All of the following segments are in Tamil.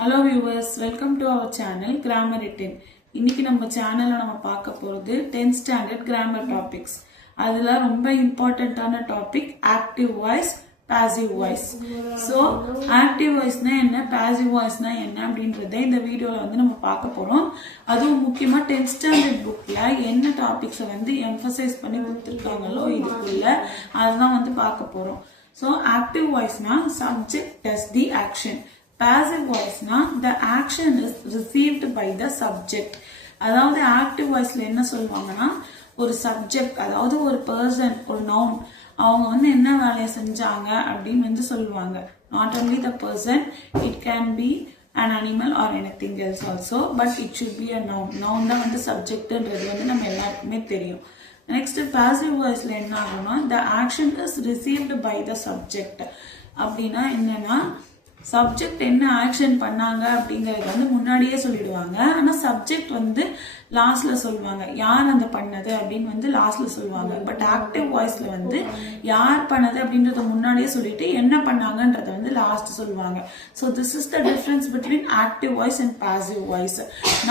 Hello viewers, welcome to our channel Grammar Written. இன்னைக்கு நம்ம சேனல்ல நம்ம பார்க்க போறது 10th standard grammar topics. அதுல ரொம்ப இம்பார்ட்டன்ட்டான topic active voice, passive voice. So active voice னா என்ன, passive voice னா என்ன அப்படின்றத இந்த வீடியோல வந்து நம்ம பார்க்க போறோம். அதுவும் முக்கியமா 10th standard bookல என்ன டாபிக்ஸ் வந்து எம்பசைஸ் பண்ணி கொடுத்திருக்காங்களோ இதுக்குள்ள அதுதான் வந்து பார்க்க போறோம். So active voice னா subject does the action. Passive voice na the action is received by the subject. அதாவது active voiceல என்ன சொல்வாங்கன்னா ஒரு subject அதாவது ஒரு person ஒரு noun அவங்க வந்து என்ன வேலையை செஞ்சாங்க அப்படின்னு வந்து சொல்வாங்க. Not only the person, it can be an animal or anything else also, but it should be a noun. Noun தான் வந்து subjectன்றது வந்து நம்ம எல்லாருக்குமே தெரியும். Next passive voiceல என்ன ஆகும்னா the action is received by the subject. அப்படின்னா என்னன்னா சப்ஜெக்ட் என்ன ஆக்ஷன் பண்ணாங்க அப்படிங்கறது வந்து முன்னாடியே சொல்லிடுவாங்க. ஆனா சப்ஜெக்ட் வந்து லாஸ்ட்ல சொல்லுவாங்க. யார் அந்த பண்ணது அப்படின்னு வந்து லாஸ்ட்ல சொல்லுவாங்க. பட் ஆக்டிவ் வாய்ஸ்ல வந்து யார் பண்ணது அப்படின்றத முன்னாடியே சொல்லிட்டு என்ன பண்ணாங்கன்றத வந்து லாஸ்ட் சொல்லுவாங்க. So this is the difference between active voice and passive voice.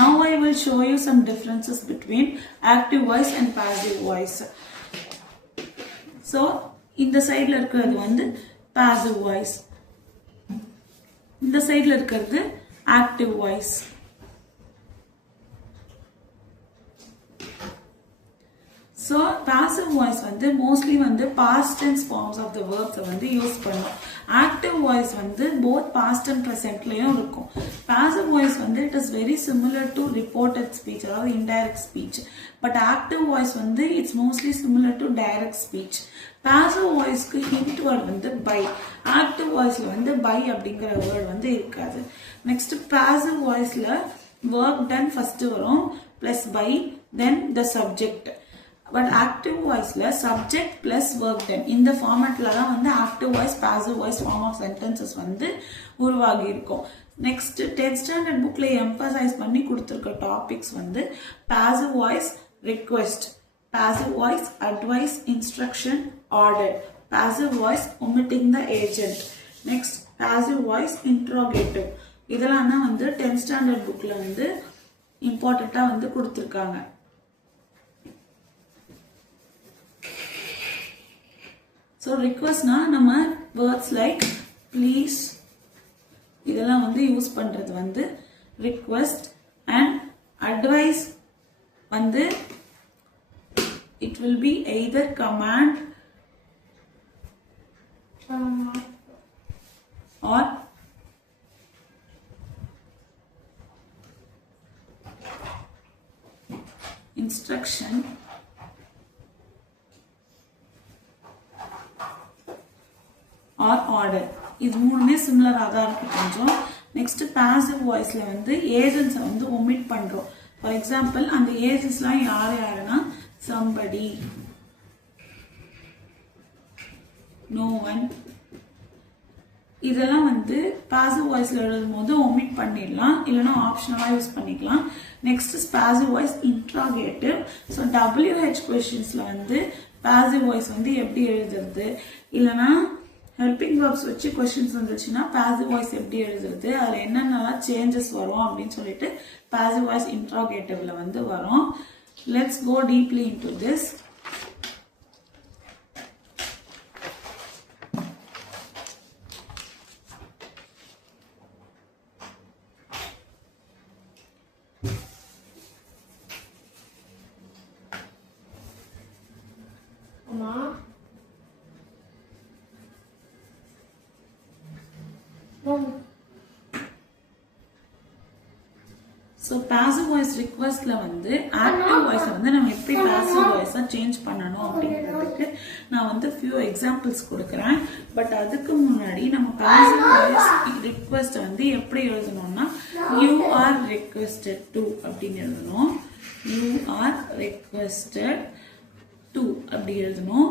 Now I will show you some differences between active voice and passive voice. So இந்த சைடுல இருக்கிறது வந்து passive voice. இந்த சைடுல இருக்கிறது active voice. So passive voice வந்து mostly வந்து past tense forms of the verbs வந்து யூஸ் பண்ணும். Active voice வந்து both past and presentலயும் இருக்கும். Passive voice வந்து it is very similar to reported speech அதாவது indirect speech. But active voice வந்து it's mostly similar to direct speech. Passive voiceக்கு hint word வந்து by. Active voiceல வந்து by அப்படிங்கிற word வந்து இருக்காது. Next passive voiceல verb done first வரும் plus by then the subject. But active voiceல subject plus verb done இந்த ஃபார்மட்ல தான் வந்து active voice passive voice form of sentences வந்து உருவாகி இருக்கும். Next 10th standard bookல emphasize பண்ணி கொடுத்திருக்க டாபிக்ஸ் வந்து passive voice request, passive voice advice, instruction, order, passive voice omitting the agent, next passive voice interrogative. இதெல்லாம் தான் வந்து 10th standard bookல வந்து இம்பார்ட்டண்டா வந்து கொடுத்திருக்காங்க. So request na நம்ம words like please இதெல்லாம் வந்து யூஸ் பண்றது வந்து request, and advice வந்து it will be either command or instruction or order. இது மூணுமே சிமிலரா தான் இருக்கு கொஞ்சம். நெக்ஸ்ட் பாசிவ் வாய்ஸ்ல வந்து ஏஜென்ட்ஸ் வந்து ஒமிட் பண்றோம். ஃபார் எக்ஸாம்பிள் அந்த ஏஜென்ட்ஸ்லாம் யார் யாருன்னா somebody, no one. இதெல்லாம் வந்து பாசிவ் வாய்ஸ்ல எழுதும்போது ஒமிட் பண்ணிடலாம், இல்லைன்னா ஆப்ஷனலா யூஸ் பண்ணிக்கலாம். Next passive voice interrogative. So WH கொஸ்டின்ஸ்ல வந்து பாசிவ் வாய்ஸ் வந்து எப்படி எழுதுறது, இல்லைன்னா ஹெல்பிங் verbs வச்சு கொஸ்டின்ஸ் வந்துச்சுன்னா பாசிவ் வாய்ஸ் எப்படி எழுதுறது, அதுல என்னென்னலாம் சேஞ்சஸ் வரும் அப்படின்னு சொல்லிட்டு பாசிவ் வாய்ஸ் இன்ட்ராகேட்டிவ்ல வந்து வரும். Let's go deeply into this. So passive voice requestல வந்து active voice வந்து நம்ம எப்படி passive voice சேஞ்ச் பண்ணணும் அப்படிங்கிறதுக்கு நான் வந்து few examples கொடுக்கிறேன். பட் அதுக்கு முன்னாடி நம்ம passive voice request வந்து எப்படி எழுதணும்னா you are requested to அப்படின்னு எழுதணும். you are requested to அப்படி எழுதணும்.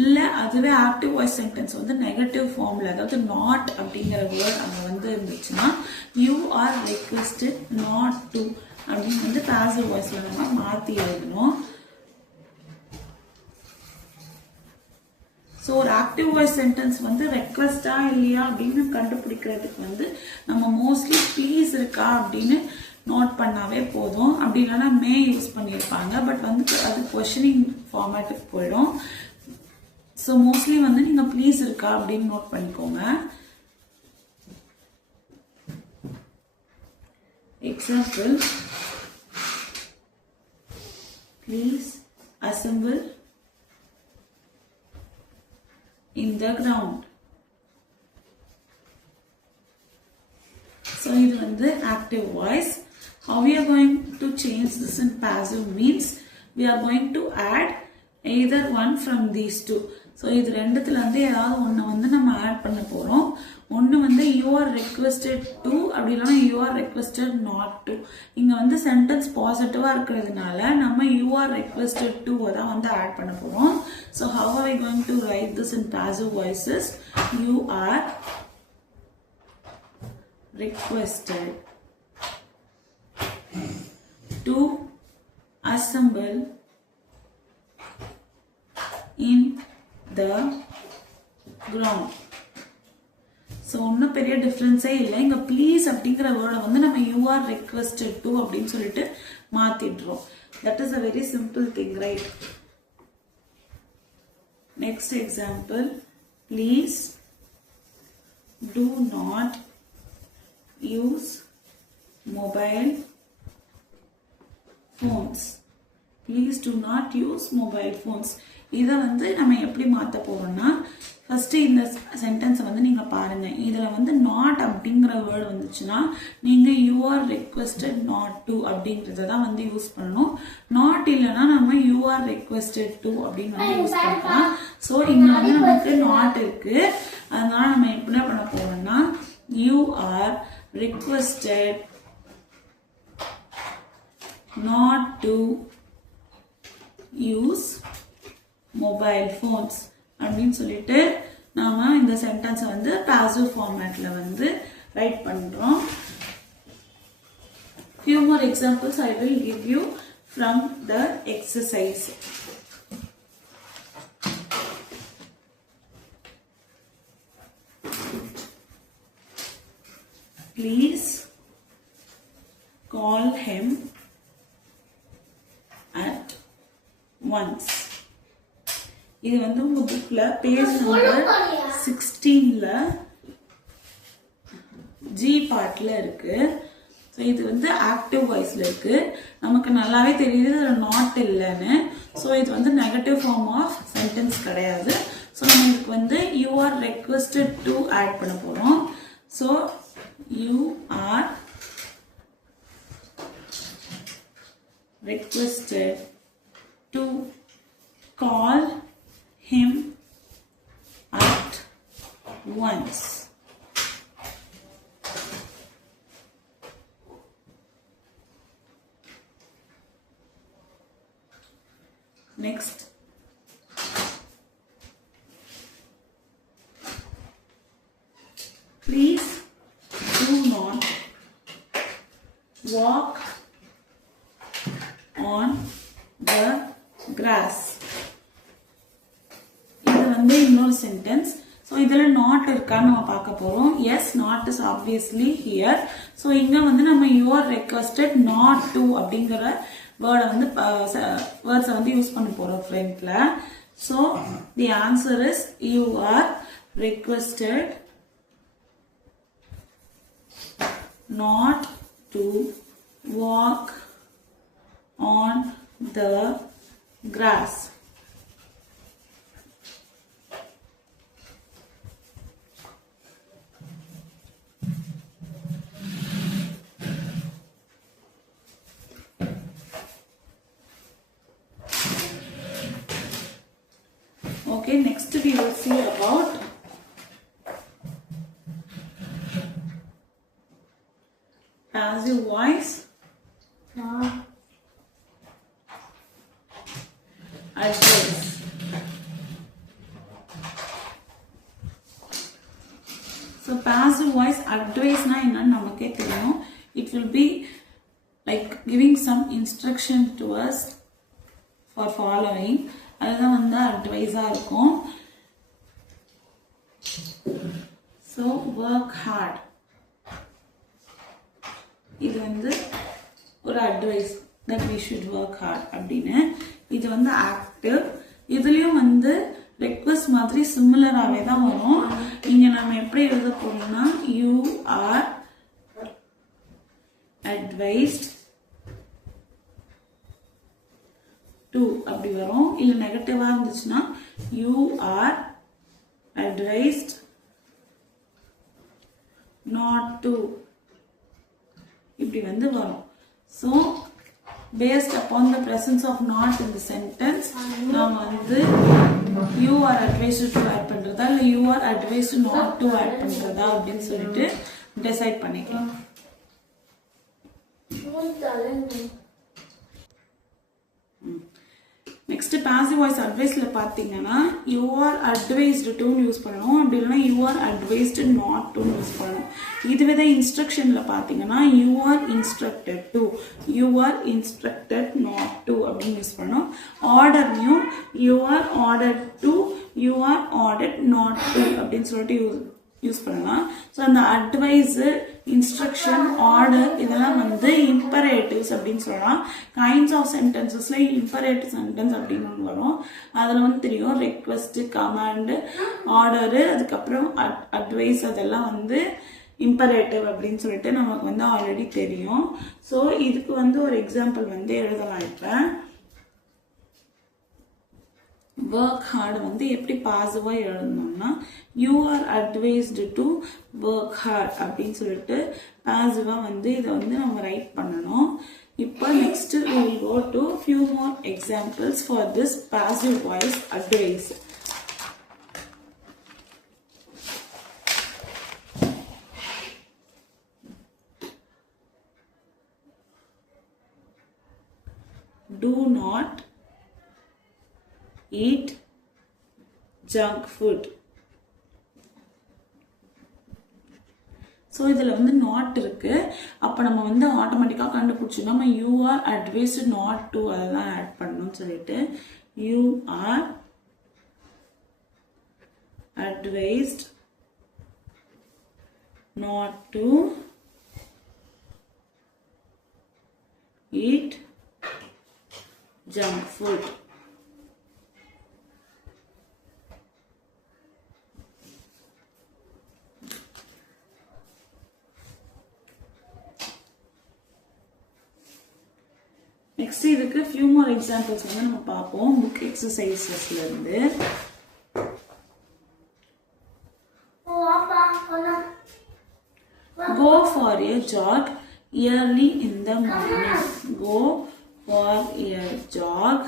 இல்ல அதுவே ஆக்டிவ் வாய்ஸ் சென்டென்ஸ் வந்து நெகட்டிவ் ஃபார்ம்ல, அதாவது நாட் அப்படிங்கிற வேர்ட் அங்க வந்து இருந்துச்சுன்னா you are requested not to அப்படின்னு வந்து பாசிவ் வாய்ஸ்ல நம்ம மாத்தி எழுதணும். ஸோ ஒரு ஆக்டிவ் வாய்ஸ் சென்டென்ஸ் வந்து ரெக்வஸ்டா இல்லையா அப்படின்னு கண்டுபிடிக்கிறதுக்கு வந்து நம்ம மோஸ்ட்லி ப்ளீஸ் இருக்கா அப்படின்னு நோட் பண்ணாவே போதும். அப்படி இல்லைன்னா மே யூஸ் பண்ணியிருப்பாங்க, பட் வந்து அது கொஸ்டினிங் ஃபார்மேட்டுக்கு போயிடும். ஸோ மோஸ்ட்லி வந்து நீங்கள் ப்ளீஸ் இருக்கா அப்படின்னு நோட் பண்ணிக்கோங்க. Example, please assemble in the ground. So இது வந்து active voice. How we are going to change this in passive means we are going to add either one from these two. So இது ரெண்டுத்துல இருந்து ஏதாவது ஒன்று வந்து நம்ம ஆட் பண்ண போறோம். ஒன்று வந்து you are requested to, அப்படி இல்லைன்னா you are requested not to. இங்க வந்து சென்டென்ஸ் பாசிட்டிவா இருக்கிறதுனால நம்ம you are requested to தான் வந்து ஆட் பண்ண போறோம். So how are we going to write this in passive voices? You are requested to assemble in the ground. So ஒன்றும் பெரிய டிஃப்ரென்ஸே இல்லை. இங்கே ப்ளீஸ் அப்படிங்கிற வேர்டை வந்து நம்ம யூ ஆர் ரெக்வஸ்டட் டு அப்படின்னு சொல்லிட்டு மாற்றிடுறோம். That is a very simple thing, right? Next example, please do not use mobile phones. Please do not use mobile phones. இதை வந்து நம்ம எப்படி மாற்ற போறோம்னா, ஃபர்ஸ்ட் இந்த சென்டென்ஸை வந்து நீங்க பாருங்க. இதுல வந்து நாட் அப்படிங்கிற வேர்டு வந்துச்சுன்னா நீங்க you are requested not to அப்படிங்கறத தான் வந்து யூஸ் பண்ணணும். நாட் இல்லைன்னா நம்ம யூ ஆர் ரெக்வஸ்டட் டு அப்படின்னு வந்து யூஸ் பண்ணலாம். ஸோ இங்க வந்து நமக்கு நாட் இருக்கு, அதனால நம்ம எப்படி பண்ண போறோம்னா you are requested not to use mobile phones அப்படின்னு சொல்லிட்டு நாம இந்த சென்டென்ஸை வந்து பாசிவ் ஃபார்மேட்ல வந்து ரைட் பண்றோம். Few more examples I will give you from the exercise. Please call him at once. இது வந்து உங்க புக்ல பேஜ் நம்பர் 16ல ஜி பார்ட்ல இருக்கு. ஸோ இது வந்து ஆக்டிவ் வாய்ஸ்ல இருக்கு. நமக்கு நல்லாவே தெரியுது இதுல நாட் இல்லைன்னு. ஸோ இது வந்து நெகட்டிவ் ஃபார்ம் ஆஃப் சென்டென்ஸ் கிடையாது. ஸோ நம்ம இதுக்கு வந்து you are requested to add பண்ண போறோம். So you are requested to call him at once. Next, please do not walk on the grass. இது வந்து இன்னொரு சென்டென்ஸ். ஸோ இதில் நாட் இருக்கான்னு நம்ம பார்க்க போகிறோம். Yes, not is obviously here. So இங்கே வந்து நம்ம you are requested not to அப்படிங்கிற வேர்டை வந்து வேர்ட்ஸை வந்து யூஸ் பண்ண போகிறோம் ஃப்ரெண்ட்ல. So the answer is you are requested not to walk on the grass. Okay, next we will see about passive voice, address. So passive voice address na enna namakke theriyum. It will be like giving some instruction to us for following. அதுதான் வந்து அட்வைஸா இருக்கும். So work hard. இது வந்து ஒரு advice that we should work hard அப்படின்னு. இது வந்து ஆக்டிவ். இதுலயும் வந்து ரெக்வெஸ்ட் மாதிரி சிமிலராகவே தான் வரும். இங்க நம்ம எப்படி எழுத போறோம்னா you are advised to அப்படி வரும். இல்ல நெகட்டிவா இருந்துச்சுன்னா you are advised not to இப்படி வந்து வரும். So based upon the presence of not in the sentence நாம வந்து you are advised to add பண்றதா இல்ல you are advised not to add பண்றதா அப்படின்னு சொல்லிட்டு டிசைட் பண்ணிக்கலாம். நெக்ஸ்ட் பாசிவ் வாய்ஸ் அட்வைஸ்ல பாத்தீங்கன்னா you are advised to use பண்ணணும். அப்படி இல்லைன்னா you are advised not to use பண்ணணும். இதுவே தான் இன்ஸ்ட்ரக்ஷன்ல பாத்தீங்கன்னா you are instructed to, you are instructed not to அப்படின்னு யூஸ் பண்ணணும். ஆர்டர்லையும் you are ordered to, you are ordered not to அப்படின்னு சொல்லிட்டு யூஸ் பண்ணலாம். ஸோ அந்த அட்வைஸ், இன்ஸ்ட்ரக்ஷன், ஆர்டர் இதெல்லாம் வந்து இம்பரேட்டிவ்ஸ் அப்படின்னு சொல்லலாம். கைண்ட்ஸ் ஆஃப் சென்டென்சஸ்ல இம்பரேட்டிவ் சென்டென்ஸ் அப்படின்னு ஒன்று வரும். அதில் வந்து தெரியும் ரெக்வெஸ்ட், கமாண்டு, ஆர்டரு, அதுக்கப்புறம் அட்வைஸ் அதெல்லாம் வந்து இம்பரேட்டிவ் அப்படின்னு சொல்லிட்டு நமக்கு வந்து ஆல்ரெடி தெரியும். ஸோ இதுக்கு வந்து ஒரு எக்ஸாம்பிள் வந்து எழுதலாம். இப்போ work hard வந்து எப்படி பாசிவா எழுதணும்னா you are advised to work hard அப்படின்னு சொல்லிட்டு பாசிவா வந்து இதை வந்து நம்ம ரைட் பண்ணணும். இப்போ next we will go to few more examples for this passive voice advice. Do not eat junk food. So இதில் வந்து நாட் இருக்கு. அப்போ நம்ம வந்து ஆட்டோமேட்டிக்காக கண்டுபிடிச்சோம் நம்ம you are advised not to அதெல்லாம் ஆட் பண்ணணும்னு சொல்லிட்டு you are advised not to eat junk food. Next இதுக்கு few more examples வந்து நம்ம பார்ப்போம் புக் எக்ஸசைசஸ்ல இருந்து. Go for a jog early in the morning. Go for a jog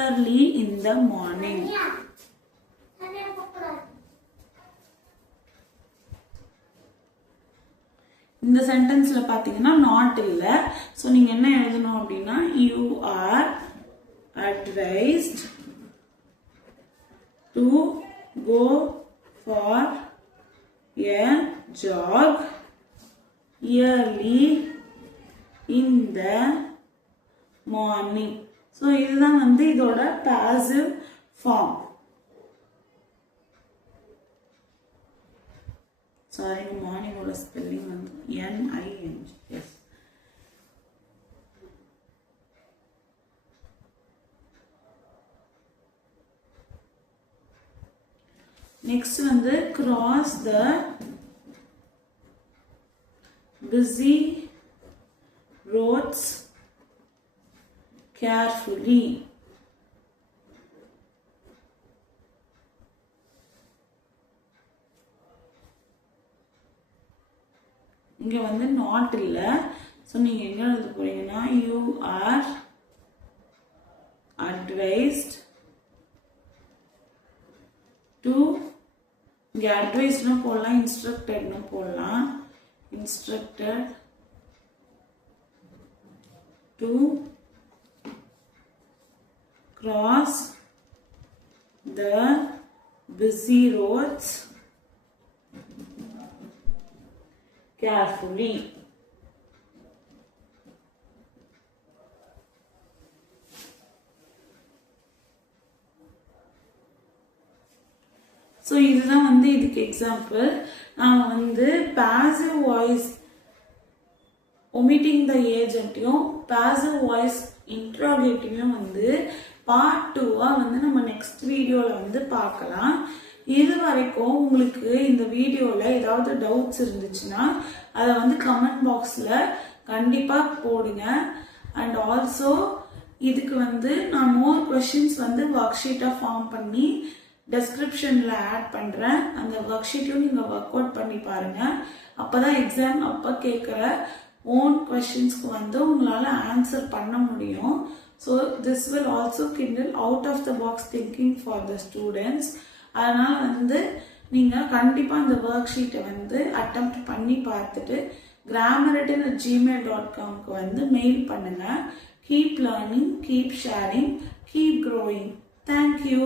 early in the morning. இந்த சென்டென்ஸ்ல பாத்தீங்கன்னா நாட் இல்ல. சோ நீங்க என்ன எழுதணும் அப்படின்னா you are advised to go for a jog early in the morning. So இதுதான் வந்து இதோட passive form. Sorry, morning ஓட ஸ்பெல்லிங் வந்து NING. எஸ். நெக்ஸ்ட் வந்து cross the busy roads carefully. இங்க வந்து நாட் இல்ல. சோ நீங்க என்ன எழுத போறீங்கன்னா you are advised to, இங்க advisedனு போடலாம், instructedனு போடலாம். instructed to cross the busy roads carefully. So இதுதான் வந்து இதுக்கு எக்ஸாம்பிள். நான் வந்து passive voice omitting the agentையும் passive voice interrogative வந்து part 2 வந்து நம்ம நெக்ஸ்ட் வீடியோல வந்து பார்க்கலாம். இது வரைக்கும் உங்களுக்கு இந்த வீடியோல ஏதாவது டவுட்ஸ் இருந்துச்சுன்னா அதை வந்து கமெண்ட் பாக்ஸ்ல கண்டிப்பா போடுங்க. அண்ட் ஆல்சோ இதுக்கு வந்து நான் மோர் கொஸ்டின்ஸ் வந்து ஒர்க் ஷீட்டா ஃபார்ம் பண்ணி டெஸ்கிரிப்ஷன்ல ஆட் பண்றேன். அந்த ஒர்க் ஷீட்டையும் நீங்க ஒர்க் அவுட் பண்ணி பாருங்க. அப்பதான் எக்ஸாம் அப்ப கேட்கிற ஓன் கொஸ்டின்ஸ்க்கு வந்து உங்களால ஆன்சர் பண்ண முடியும். So this will also kindle out of the box thinking for the students. அதனால வந்து நீங்க கண்டிப்பா அந்த ஒர்க் ஷீட்டை வந்து அட்டெம்ப்ட் பண்ணி பார்த்துட்டு grammar@gmail.com வந்து மெயில் பண்ணுங்க. Keep learning, keep sharing, keep growing. Thank you.